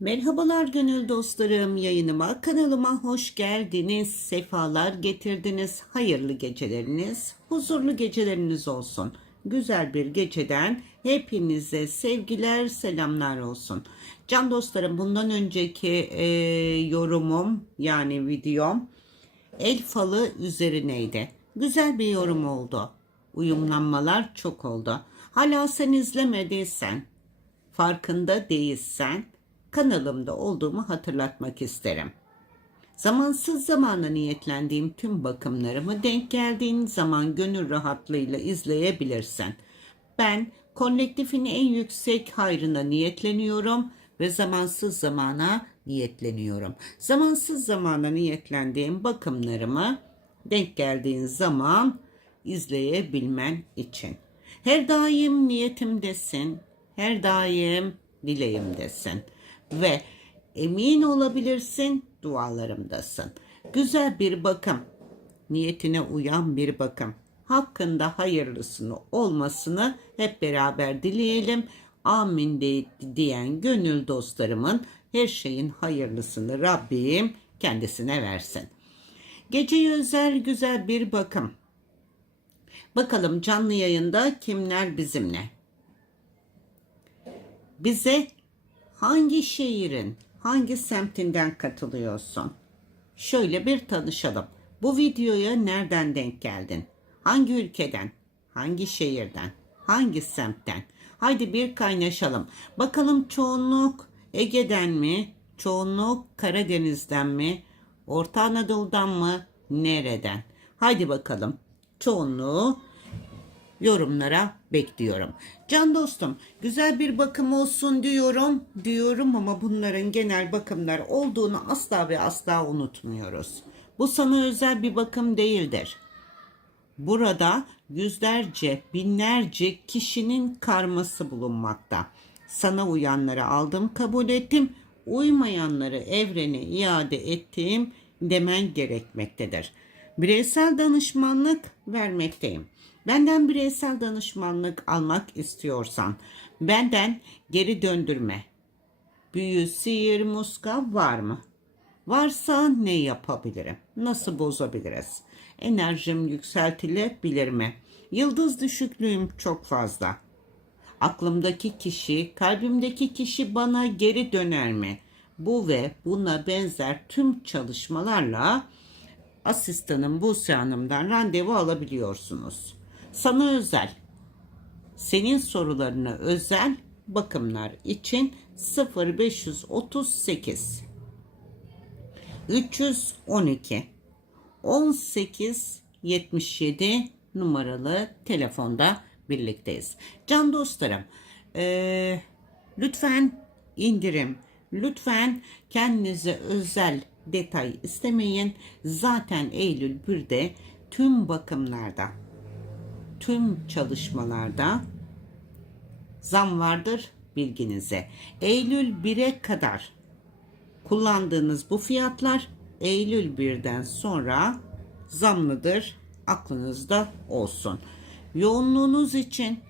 Merhabalar gönül dostlarım yayınıma kanalıma hoş geldiniz sefalar getirdiniz hayırlı geceleriniz huzurlu geceleriniz olsun. Güzel bir geceden hepinize sevgiler selamlar olsun. Can dostlarım bundan önceki e, yorumum yani videom el falı üzerineydi. Güzel bir yorum oldu. Uyumlanmalar çok oldu. Hala sen izlemediysen farkında değilsen kanalımda olduğumu hatırlatmak isterim. Zamansız zamana niyetlendiğim tüm bakımlarımı denk geldiğin zaman gönül rahatlığıyla izleyebilirsin. Ben kolektifin en yüksek hayrına niyetleniyorum ve zamansız zamana niyetleniyorum. Zamansız zamana niyetlendiğim bakımlarımı denk geldiğin zaman izleyebilmen için. Her daim niyetimdesin, her daim dileğimdesin ve emin olabilirsin dualarımdasın. Güzel bir bakım, niyetine uyan bir bakım. Hakkında hayırlısını olmasını hep beraber dileyelim. Amin de, diyen gönül dostlarımın her şeyin hayırlısını Rabbim kendisine versin. Geceye özel güzel bir bakım. Bakalım canlı yayında kimler bizimle? Bize hangi şehrin, hangi semtinden katılıyorsun? Şöyle bir tanışalım. Bu videoya nereden denk geldin? Hangi ülkeden? Hangi şehirden? Hangi semtten? Haydi bir kaynaşalım. Bakalım çoğunluk Ege'den mi? Çoğunluk Karadeniz'den mi? Orta Anadolu'dan mı? Nereden? Haydi bakalım. Çoğunluğu yorumlara bekliyorum. Can dostum güzel bir bakım olsun diyorum diyorum ama bunların genel bakımlar olduğunu asla ve asla unutmuyoruz. Bu sana özel bir bakım değildir. Burada yüzlerce, binlerce kişinin karması bulunmakta. Sana uyanları aldım, kabul ettim. Uymayanları evrene iade ettim demen gerekmektedir. Bireysel danışmanlık vermekteyim. Benden bireysel danışmanlık almak istiyorsan benden geri döndürme. Büyü, sihir, muska var mı? Varsa ne yapabilirim? Nasıl bozabiliriz? Enerjim yükseltilebilir mi? Yıldız düşüklüğüm çok fazla. Aklımdaki kişi, kalbimdeki kişi bana geri döner mi? Bu ve buna benzer tüm çalışmalarla asistanım Buse Hanım'dan randevu alabiliyorsunuz. Sana özel, senin sorularına özel bakımlar için 0538 312 18 77 numaralı telefonda birlikteyiz. Can dostlarım, eee, lütfen indirim, lütfen kendinize özel detay istemeyin. Zaten Eylül 1'de tüm bakımlarda, tüm çalışmalarda zam vardır bilginize. Eylül 1'e kadar kullandığınız bu fiyatlar Eylül 1'den sonra zamlıdır. Aklınızda olsun. Yoğunluğunuz için,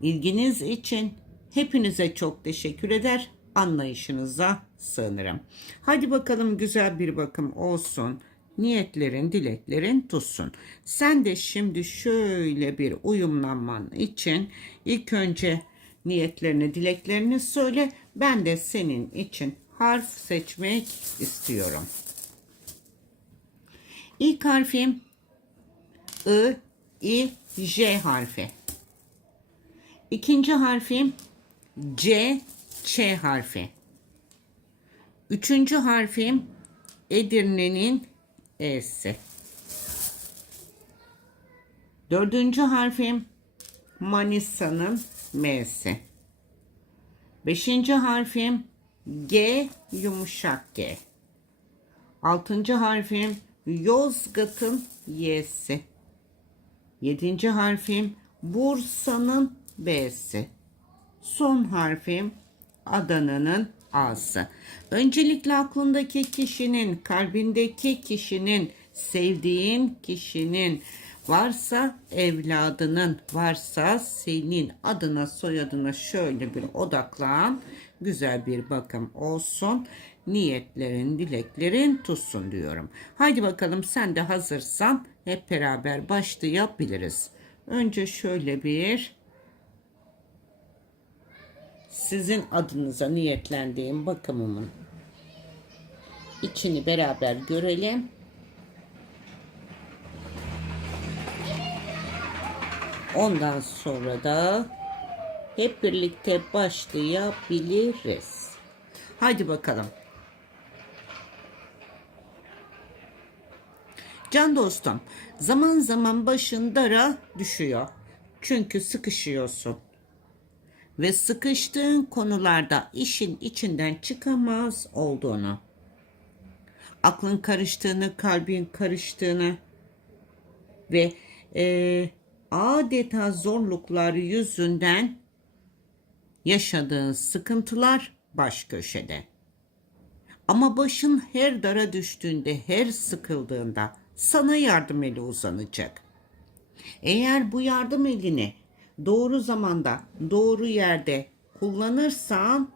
ilginiz için hepinize çok teşekkür eder. Anlayışınıza sığınırım. Hadi bakalım güzel bir bakım olsun. Niyetlerin, dileklerin tutsun. Sen de şimdi şöyle bir uyumlanman için ilk önce niyetlerini, dileklerini söyle. Ben de senin için harf seçmek istiyorum. İlk harfim I, I, J harfi. İkinci harfim C, Ç harfi. Üçüncü harfim Edirne'nin E'si. Dördüncü harfim Manisa'nın M'si. Beşinci harfim G yumuşak G. Altıncı harfim Yozgat'ın Y'si. Yedinci harfim Bursa'nın B'si. Son harfim Adana'nın A'sı. Öncelikle aklındaki kişinin, kalbindeki kişinin, sevdiğin kişinin Varsa evladının, varsa senin adına soyadına şöyle bir odaklan. Güzel bir bakım olsun. Niyetlerin, dileklerin tutsun diyorum. Haydi bakalım sen de hazırsan hep beraber başlayabiliriz. Önce şöyle bir sizin adınıza niyetlendiğim bakımımın içini beraber görelim. Ondan sonra da hep birlikte başlayabiliriz. Hadi bakalım. Can dostum, zaman zaman başın dara düşüyor. Çünkü sıkışıyorsun. Ve sıkıştığın konularda işin içinden çıkamaz olduğunu, aklın karıştığını, kalbin karıştığını ve e, adeta zorluklar yüzünden yaşadığın sıkıntılar baş köşede. Ama başın her dara düştüğünde, her sıkıldığında sana yardım eli uzanacak. Eğer bu yardım elini doğru zamanda, doğru yerde kullanırsan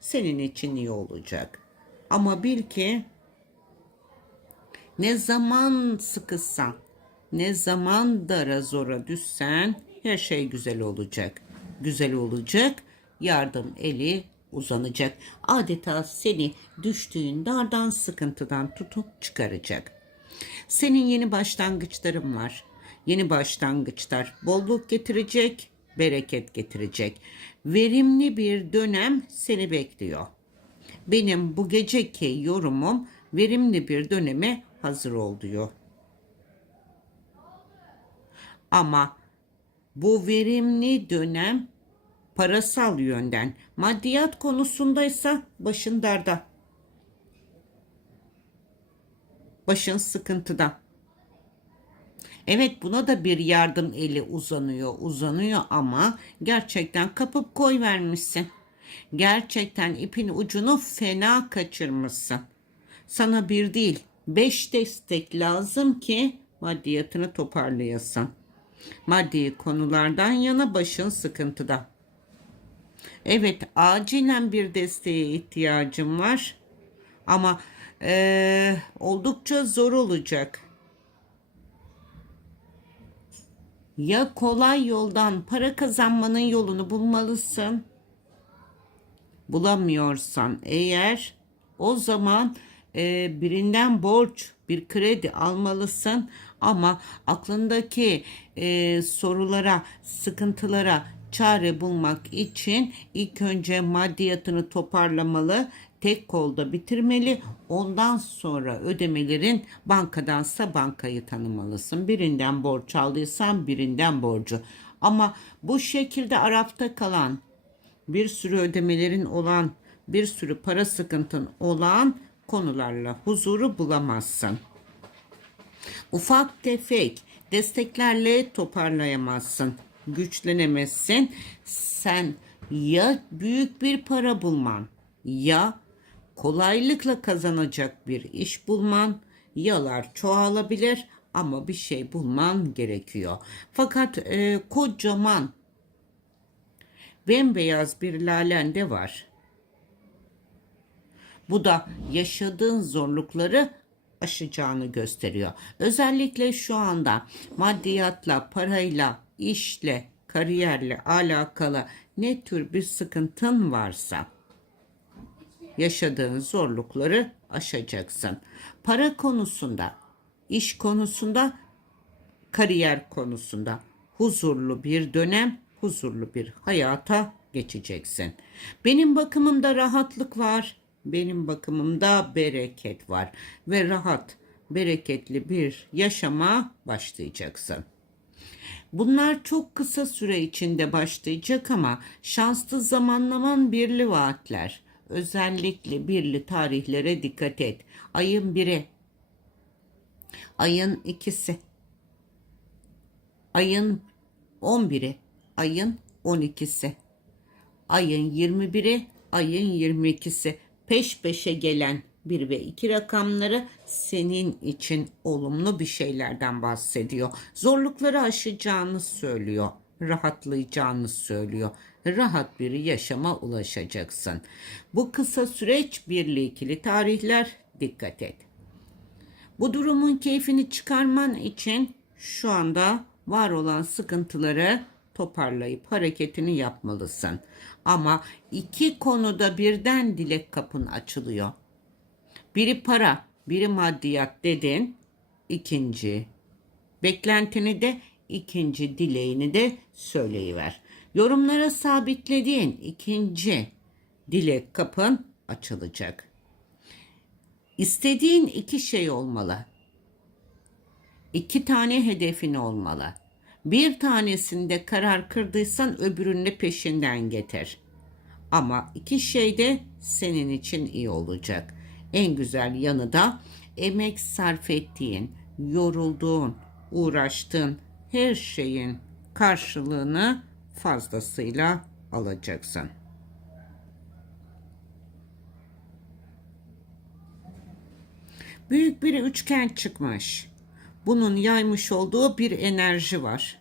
senin için iyi olacak. Ama bil ki ne zaman sıkışsan, ne zaman dara zora düşsen her şey güzel olacak. Güzel olacak, yardım eli uzanacak. Adeta seni düştüğün dardan sıkıntıdan tutup çıkaracak. Senin yeni başlangıçların var. Yeni başlangıçlar bolluk getirecek, bereket getirecek. Verimli bir dönem seni bekliyor. Benim bu geceki yorumum verimli bir döneme hazır ol. Ama bu verimli dönem parasal yönden, maddiyat konusundaysa başın darda. Başın sıkıntıda. Evet buna da bir yardım eli uzanıyor, uzanıyor ama gerçekten kapıp koy vermişsin. Gerçekten ipin ucunu fena kaçırmışsın. Sana bir değil, beş destek lazım ki maddiyatını toparlayasın. Maddi konulardan yana başın sıkıntıda. Evet, acilen bir desteğe ihtiyacım var. Ama eee, oldukça zor olacak. Ya kolay yoldan para kazanmanın yolunu bulmalısın. Bulamıyorsan eğer o zaman e, birinden borç bir kredi almalısın ama aklındaki e, sorulara sıkıntılara çare bulmak için ilk önce maddiyatını toparlamalı tek kolda bitirmeli. Ondan sonra ödemelerin bankadansa bankayı tanımalısın. Birinden borç aldıysan birinden borcu. Ama bu şekilde Arap'ta kalan bir sürü ödemelerin olan bir sürü para sıkıntın olan konularla huzuru bulamazsın. Ufak tefek desteklerle toparlayamazsın. Güçlenemezsin. Sen ya büyük bir para bulman ya kolaylıkla kazanacak bir iş bulman yalar çoğalabilir ama bir şey bulman gerekiyor. Fakat e, kocaman bembeyaz bir lalen de var. Bu da yaşadığın zorlukları aşacağını gösteriyor. Özellikle şu anda maddiyatla, parayla, işle, kariyerle alakalı ne tür bir sıkıntın varsa yaşadığın zorlukları aşacaksın. Para konusunda, iş konusunda, kariyer konusunda huzurlu bir dönem, huzurlu bir hayata geçeceksin. Benim bakımımda rahatlık var. Benim bakımımda bereket var ve rahat, bereketli bir yaşama başlayacaksın. Bunlar çok kısa süre içinde başlayacak ama şanslı zamanlaman birli vaatler. Özellikle birli tarihlere dikkat et. Ayın biri, ayın ikisi, ayın on biri, ayın on ikisi, ayın yirmi biri, ayın yirmi ikisi peş peşe gelen 1 ve 2 rakamları senin için olumlu bir şeylerden bahsediyor. Zorlukları aşacağını söylüyor. Rahatlayacağını söylüyor. Rahat bir yaşama ulaşacaksın. Bu kısa süreç birle ikili tarihler dikkat et. Bu durumun keyfini çıkarman için şu anda var olan sıkıntıları toparlayıp hareketini yapmalısın. Ama iki konuda birden dilek kapın açılıyor. Biri para, biri maddiyat dedin. İkinci beklentini de ikinci dileğini de söyleyiver. Yorumlara sabitlediğin ikinci dilek kapın açılacak. İstediğin iki şey olmalı. İki tane hedefin olmalı. Bir tanesinde karar kırdıysan öbürünü de peşinden getir. Ama iki şey de senin için iyi olacak. En güzel yanı da emek sarf ettiğin, yorulduğun, uğraştığın her şeyin karşılığını fazlasıyla alacaksın. Büyük bir üçgen çıkmış. Bunun yaymış olduğu bir enerji var.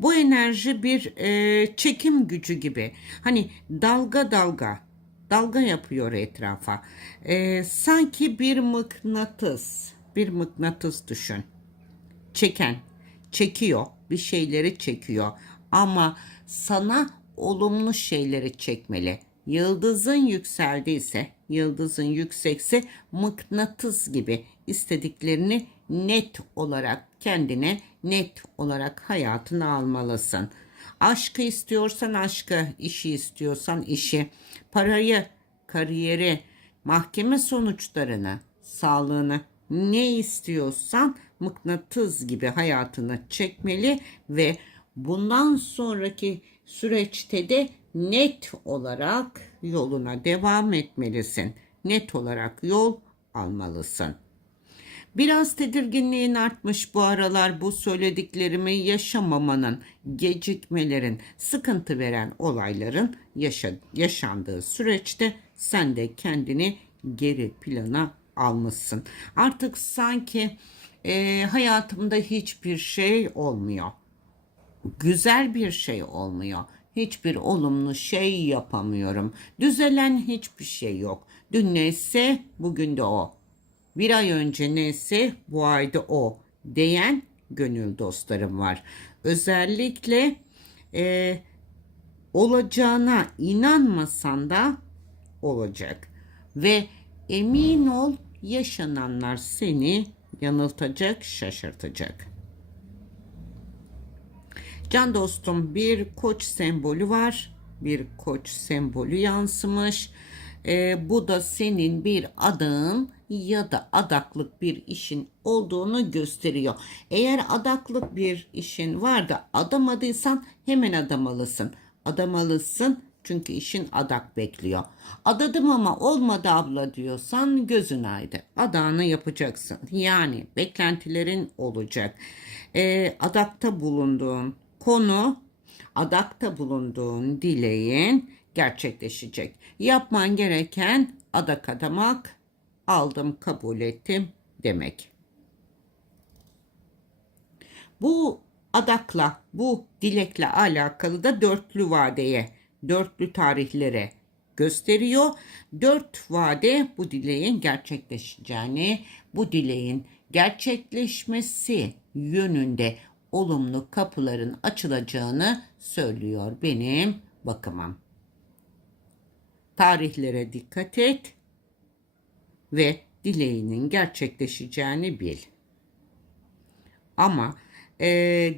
Bu enerji bir e, çekim gücü gibi. Hani dalga dalga, dalga yapıyor etrafa. E, sanki bir mıknatıs, bir mıknatıs düşün. Çeken, çekiyor, bir şeyleri çekiyor. Ama sana olumlu şeyleri çekmeli. Yıldızın yükseldiyse, yıldızın yüksekse mıknatıs gibi istediklerini net olarak kendine net olarak hayatına almalısın. Aşkı istiyorsan aşkı, işi istiyorsan işi, parayı, kariyeri, mahkeme sonuçlarını, sağlığını ne istiyorsan mıknatıs gibi hayatına çekmeli ve bundan sonraki süreçte de net olarak yoluna devam etmelisin. Net olarak yol almalısın. Biraz tedirginliğin artmış bu aralar bu söylediklerimi yaşamamanın, gecikmelerin, sıkıntı veren olayların yaşa yaşandığı süreçte sen de kendini geri plana almışsın. Artık sanki e, hayatımda hiçbir şey olmuyor. Güzel bir şey olmuyor. Hiçbir olumlu şey yapamıyorum. Düzelen hiçbir şey yok. Dün neyse bugün de o bir ay önce neyse bu ayda o diyen gönül dostlarım var. Özellikle e, olacağına inanmasan da olacak. Ve emin ol yaşananlar seni yanıltacak, şaşırtacak. Can dostum bir koç sembolü var. Bir koç sembolü yansımış. E, bu da senin bir adağın ya da adaklık bir işin olduğunu gösteriyor. Eğer adaklık bir işin var da adamadıysan hemen adamalısın. Adamalısın çünkü işin adak bekliyor. Adadım ama olmadı abla diyorsan gözün aydı. Adağını yapacaksın. Yani beklentilerin olacak. E, adakta bulunduğun konu, adakta bulunduğun dileğin gerçekleşecek. Yapman gereken adak adamak, aldım kabul ettim demek. Bu adakla, bu dilekle alakalı da dörtlü vadeye, dörtlü tarihlere gösteriyor. Dört vade bu dileğin gerçekleşeceğini, bu dileğin gerçekleşmesi yönünde olumlu kapıların açılacağını söylüyor benim bakımım. Tarihlere dikkat et ve dileğinin gerçekleşeceğini bil. Ama e,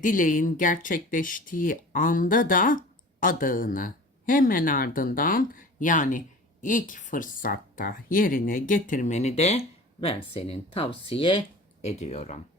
dileğin gerçekleştiği anda da adağını hemen ardından yani ilk fırsatta yerine getirmeni de ben senin tavsiye ediyorum.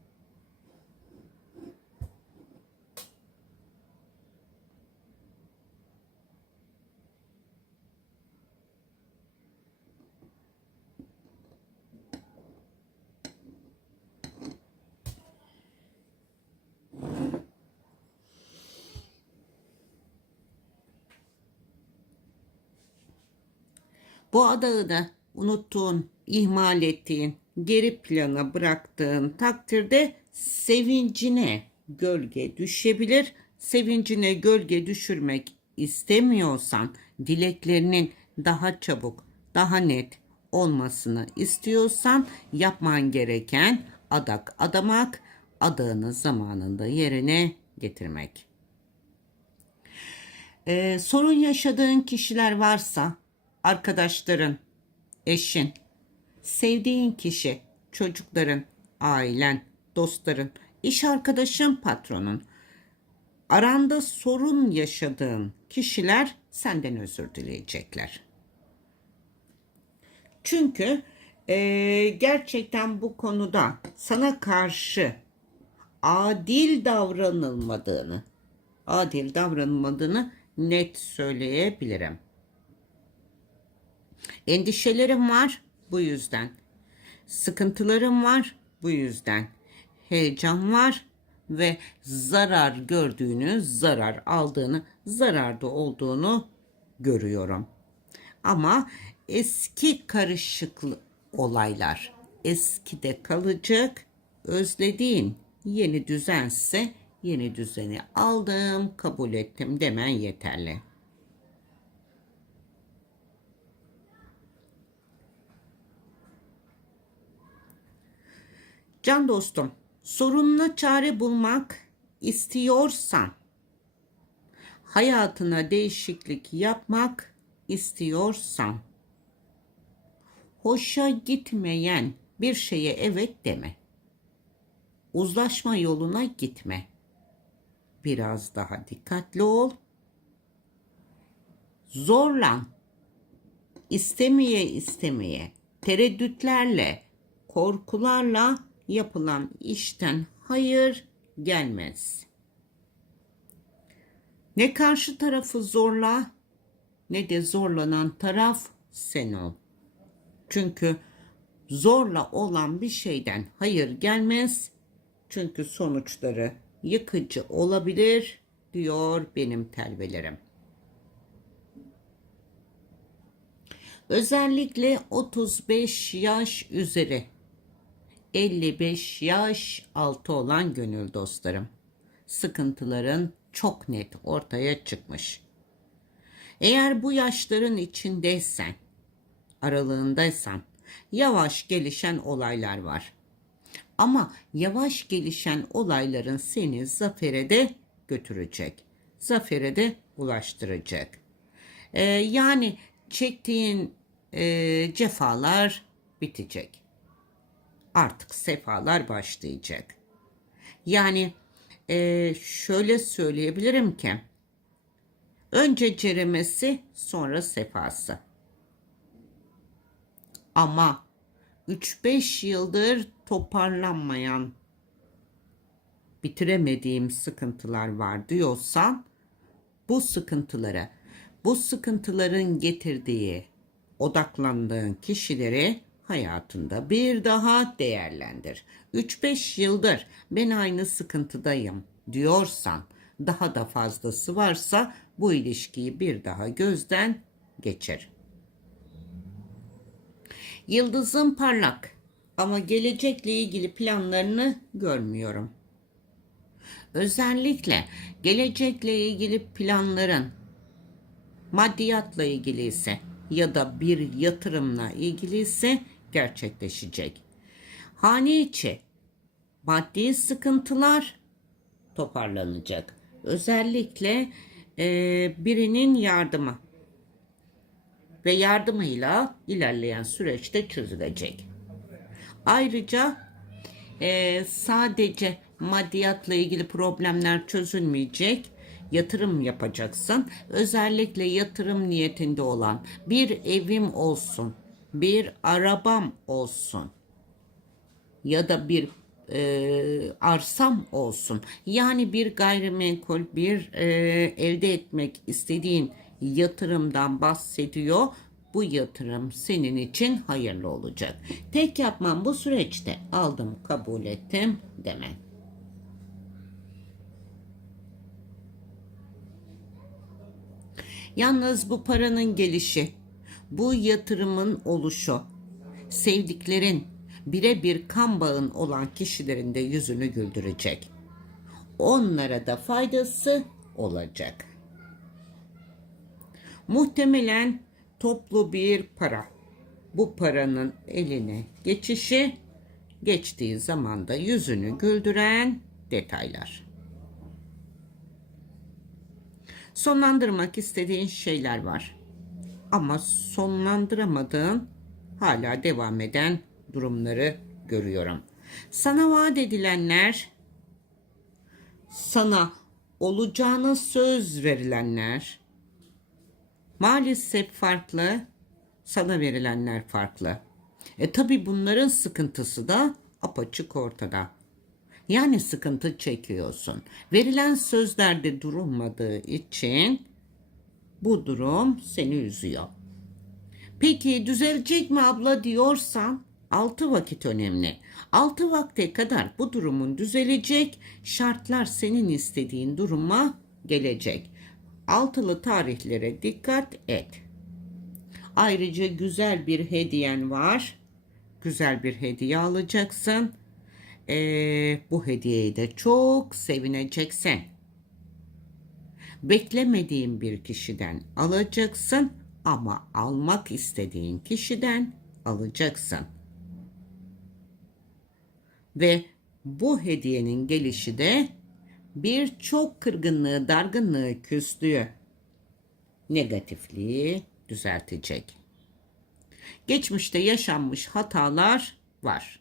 Bu adağı da unuttuğun, ihmal ettiğin, geri plana bıraktığın takdirde sevincine gölge düşebilir. Sevincine gölge düşürmek istemiyorsan, dileklerinin daha çabuk, daha net olmasını istiyorsan yapman gereken adak adamak, adağını zamanında yerine getirmek. Ee, sorun yaşadığın kişiler varsa arkadaşların, eşin, sevdiğin kişi, çocukların, ailen, dostların, iş arkadaşın, patronun, aranda sorun yaşadığın kişiler senden özür dileyecekler. Çünkü eee, gerçekten bu konuda sana karşı adil davranılmadığını, adil davranılmadığını net söyleyebilirim. Endişelerim var bu yüzden. Sıkıntılarım var bu yüzden. Heyecan var ve zarar gördüğünü, zarar aldığını, zararda olduğunu görüyorum. Ama eski karışıklı olaylar eskide kalacak. Özlediğin yeni düzense yeni düzeni aldım, kabul ettim demen yeterli. Can dostum, sorununa çare bulmak istiyorsan, hayatına değişiklik yapmak istiyorsan, hoşa gitmeyen bir şeye evet deme. Uzlaşma yoluna gitme. Biraz daha dikkatli ol. Zorlan. İstemeye istemeye, tereddütlerle, korkularla yapılan işten hayır gelmez. Ne karşı tarafı zorla ne de zorlanan taraf sen ol. Çünkü zorla olan bir şeyden hayır gelmez. Çünkü sonuçları yıkıcı olabilir diyor benim telvelerim. Özellikle 35 yaş üzeri 55 yaş altı olan gönül dostlarım. Sıkıntıların çok net ortaya çıkmış. Eğer bu yaşların içindeysen, aralığındaysan yavaş gelişen olaylar var. Ama yavaş gelişen olayların seni zafere de götürecek. Zafere de ulaştıracak. Ee, yani çektiğin e, cefalar bitecek. Artık sefalar başlayacak. Yani e, şöyle söyleyebilirim ki önce ceremesi sonra sefası. Ama 3-5 yıldır toparlanmayan bitiremediğim sıkıntılar var diyorsan bu sıkıntılara, bu sıkıntıların getirdiği odaklandığın kişileri hayatında bir daha değerlendir. 3-5 yıldır ben aynı sıkıntıdayım diyorsan daha da fazlası varsa bu ilişkiyi bir daha gözden geçir. Yıldızın parlak ama gelecekle ilgili planlarını görmüyorum. Özellikle gelecekle ilgili planların maddiyatla ilgili ise ya da bir yatırımla ilgili ise gerçekleşecek. Hane içi maddi sıkıntılar toparlanacak. Özellikle e, birinin yardımı ve yardımıyla ilerleyen süreçte çözülecek. Ayrıca e, sadece maddiyatla ilgili problemler çözülmeyecek. Yatırım yapacaksın. Özellikle yatırım niyetinde olan bir evim olsun, bir arabam olsun ya da bir e, arsam olsun. Yani bir gayrimenkul, bir e, elde etmek istediğin yatırımdan bahsediyor. Bu yatırım senin için hayırlı olacak. Tek yapmam bu süreçte aldım, kabul ettim deme. Yalnız bu paranın gelişi, bu yatırımın oluşu sevdiklerin birebir kan bağın olan kişilerin de yüzünü güldürecek. Onlara da faydası olacak. Muhtemelen toplu bir para. Bu paranın eline geçişi geçtiği zaman da yüzünü güldüren detaylar. Sonlandırmak istediğin şeyler var. Ama sonlandıramadığın hala devam eden durumları görüyorum. Sana vaat edilenler, sana olacağına söz verilenler maalesef farklı, sana verilenler farklı. E tabi bunların sıkıntısı da apaçık ortada. Yani sıkıntı çekiyorsun. Verilen sözlerde durulmadığı için bu durum seni üzüyor. Peki düzelecek mi abla diyorsan altı vakit önemli. Altı vakte kadar bu durumun düzelecek, şartlar senin istediğin duruma gelecek. Altılı tarihlere dikkat et. Ayrıca güzel bir hediyen var. Güzel bir hediye alacaksın. Ee, bu hediyeyi de çok sevineceksin. Beklemediğin bir kişiden alacaksın ama almak istediğin kişiden alacaksın. Ve bu hediyenin gelişi de birçok kırgınlığı, dargınlığı, küslüğü, negatifliği düzeltecek. Geçmişte yaşanmış hatalar var.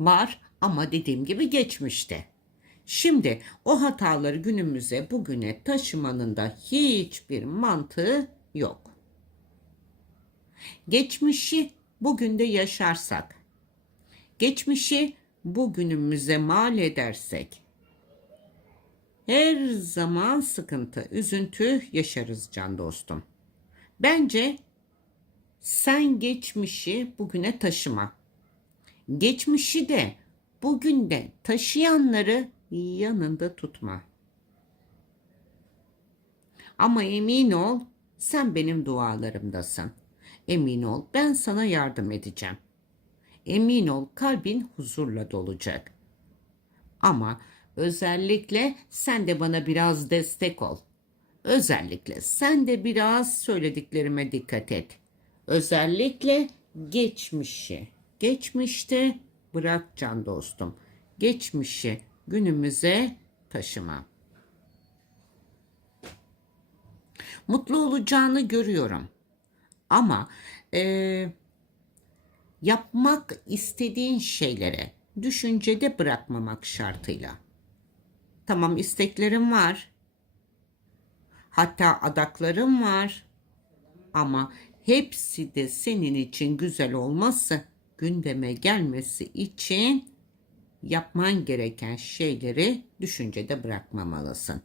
Var ama dediğim gibi geçmişte. Şimdi o hataları günümüze, bugüne taşımanın da hiçbir mantığı yok. Geçmişi bugün de yaşarsak, geçmişi bugünümüze mal edersek, her zaman sıkıntı, üzüntü yaşarız can dostum. Bence sen geçmişi bugüne taşıma. Geçmişi de bugün de taşıyanları yanında tutma. Ama emin ol sen benim dualarımdasın. Emin ol ben sana yardım edeceğim. Emin ol kalbin huzurla dolacak. Ama özellikle sen de bana biraz destek ol. Özellikle sen de biraz söylediklerime dikkat et. Özellikle geçmişi. Geçmişte bırak can dostum. Geçmişi günümüze taşıma. Mutlu olacağını görüyorum. Ama e, yapmak istediğin şeylere düşüncede bırakmamak şartıyla. Tamam isteklerim var. Hatta adaklarım var. Ama hepsi de senin için güzel olması, gündeme gelmesi için yapman gereken şeyleri düşüncede bırakmamalısın.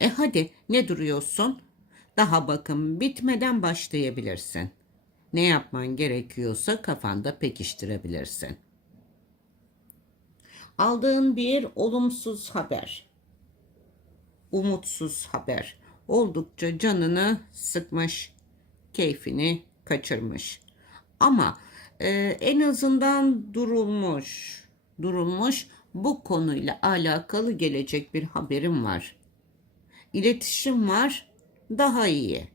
E hadi ne duruyorsun? Daha bakım bitmeden başlayabilirsin. Ne yapman gerekiyorsa kafanda pekiştirebilirsin. Aldığın bir olumsuz haber, umutsuz haber oldukça canını sıkmış, keyfini kaçırmış. Ama e, en azından durulmuş, durulmuş bu konuyla alakalı gelecek bir haberim var. İletişim var, daha iyi.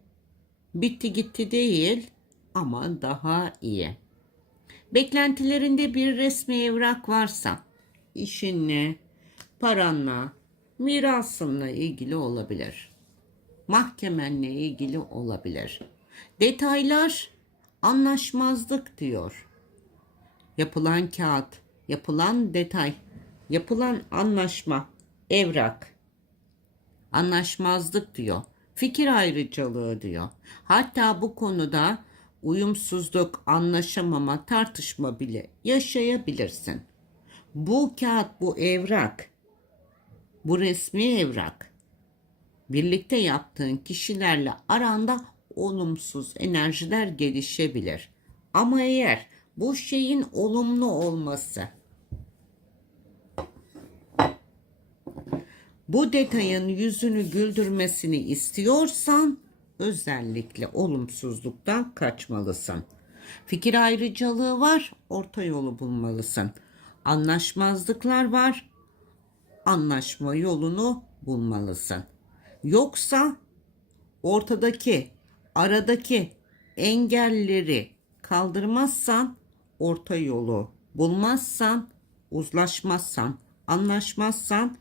Bitti gitti değil ama daha iyi. Beklentilerinde bir resmi evrak varsa işinle, paranla, mirasınla ilgili olabilir. Mahkemenle ilgili olabilir. Detaylar anlaşmazlık diyor. Yapılan kağıt, yapılan detay, yapılan anlaşma, evrak anlaşmazlık diyor. Fikir ayrıcalığı diyor. Hatta bu konuda uyumsuzluk, anlaşamama, tartışma bile yaşayabilirsin. Bu kağıt, bu evrak, bu resmi evrak birlikte yaptığın kişilerle aranda olumsuz enerjiler gelişebilir. Ama eğer bu şeyin olumlu olması bu detayın yüzünü güldürmesini istiyorsan özellikle olumsuzluktan kaçmalısın. Fikir ayrıcalığı var, orta yolu bulmalısın. Anlaşmazlıklar var, anlaşma yolunu bulmalısın. Yoksa ortadaki, aradaki engelleri kaldırmazsan, orta yolu bulmazsan, uzlaşmazsan, anlaşmazsan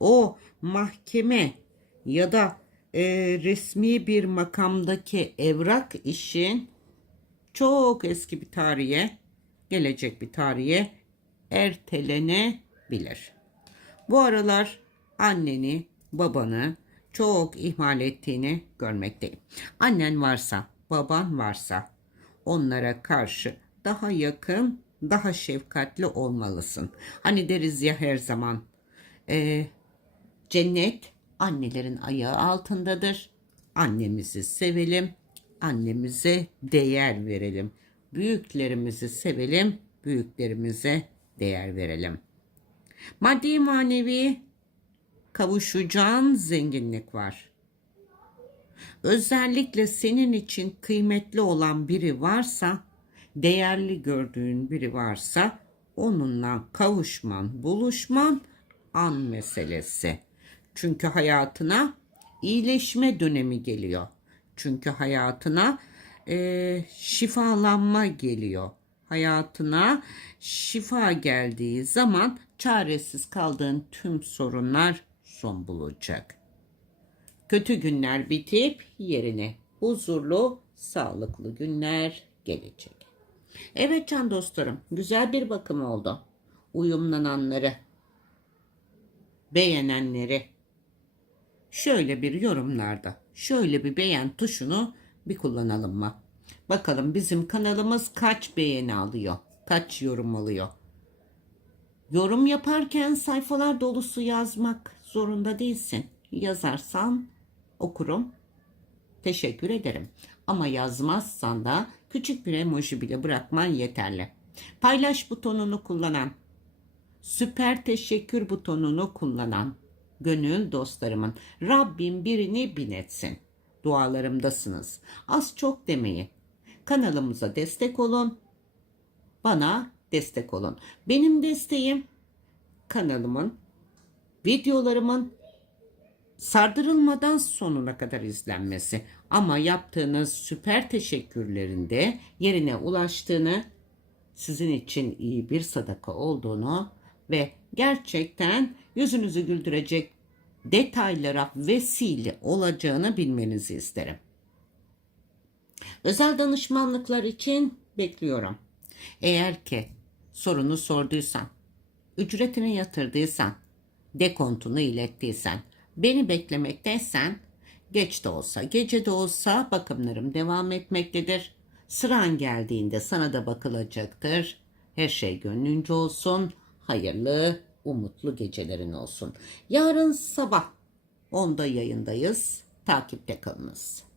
o mahkeme ya da e, resmi bir makamdaki evrak işin çok eski bir tarihe, gelecek bir tarihe ertelenebilir. Bu aralar anneni, babanı çok ihmal ettiğini görmekteyim. Annen varsa, baban varsa onlara karşı daha yakın, daha şefkatli olmalısın. Hani deriz ya her zaman e, cennet annelerin ayağı altındadır. Annemizi sevelim, annemize değer verelim. Büyüklerimizi sevelim, büyüklerimize değer verelim. Maddi manevi kavuşacağın zenginlik var. Özellikle senin için kıymetli olan biri varsa, değerli gördüğün biri varsa onunla kavuşman, buluşman an meselesi. Çünkü hayatına iyileşme dönemi geliyor. Çünkü hayatına e, şifalanma geliyor. Hayatına şifa geldiği zaman çaresiz kaldığın tüm sorunlar son bulacak. Kötü günler bitip yerine huzurlu, sağlıklı günler gelecek. Evet can dostlarım, güzel bir bakım oldu. Uyumlananları, beğenenleri şöyle bir yorumlarda şöyle bir beğen tuşunu bir kullanalım mı? Bakalım bizim kanalımız kaç beğeni alıyor? Kaç yorum alıyor? Yorum yaparken sayfalar dolusu yazmak zorunda değilsin. Yazarsan okurum. Teşekkür ederim. Ama yazmazsan da küçük bir emoji bile bırakman yeterli. Paylaş butonunu kullanan, süper teşekkür butonunu kullanan gönül dostlarımın Rabbim birini bin etsin. Dualarımdasınız. Az çok demeyin. Kanalımıza destek olun. Bana destek olun. Benim desteğim kanalımın, videolarımın sardırılmadan sonuna kadar izlenmesi. Ama yaptığınız süper teşekkürlerinde yerine ulaştığını, sizin için iyi bir sadaka olduğunu ve gerçekten yüzünüzü güldürecek detaylara vesile olacağını bilmenizi isterim. Özel danışmanlıklar için bekliyorum. Eğer ki sorunu sorduysan, ücretini yatırdıysan, dekontunu ilettiysen, beni beklemekteysen, geç de olsa, gece de olsa bakımlarım devam etmektedir. Sıran geldiğinde sana da bakılacaktır. Her şey gönlünce olsun. Hayırlı, umutlu gecelerin olsun. Yarın sabah 10'da yayındayız. Takipte kalınız.